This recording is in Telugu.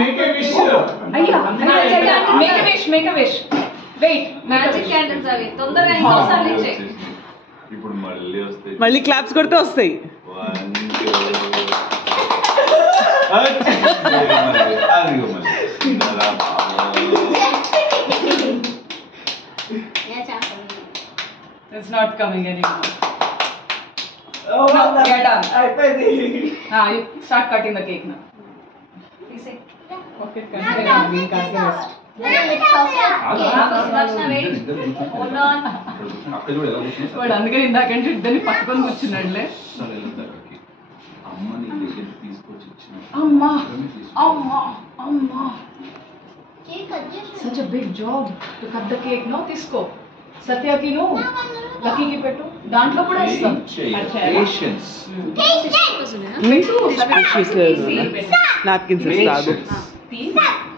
make a wish. అయ్యా make a wish. Wait, magic candles అవి తొందరగా ఇంకోసారి ఇచ్చే. ఇప్పుడు మళ్ళీ వస్తాయి. మళ్ళీ క్లాప్స్ కొడితే వస్తాయి. 1 It's not coming anymore. Oh, no, you're done. You start cutting the cake now. Okay, continue. We can't rest. వాడు అందుకని ఇందాకంటే ఇద్దరిని పట్టుకొని కూర్చున్నాడులే. అమ్మా అమ్మా అమ్మా such a big job to cut the cake. No, తీసుకో సత్యకి ను లక్కీకి పెట్టు, దాంట్లో కూడా ఇస్తాం. నాప్కిన్స్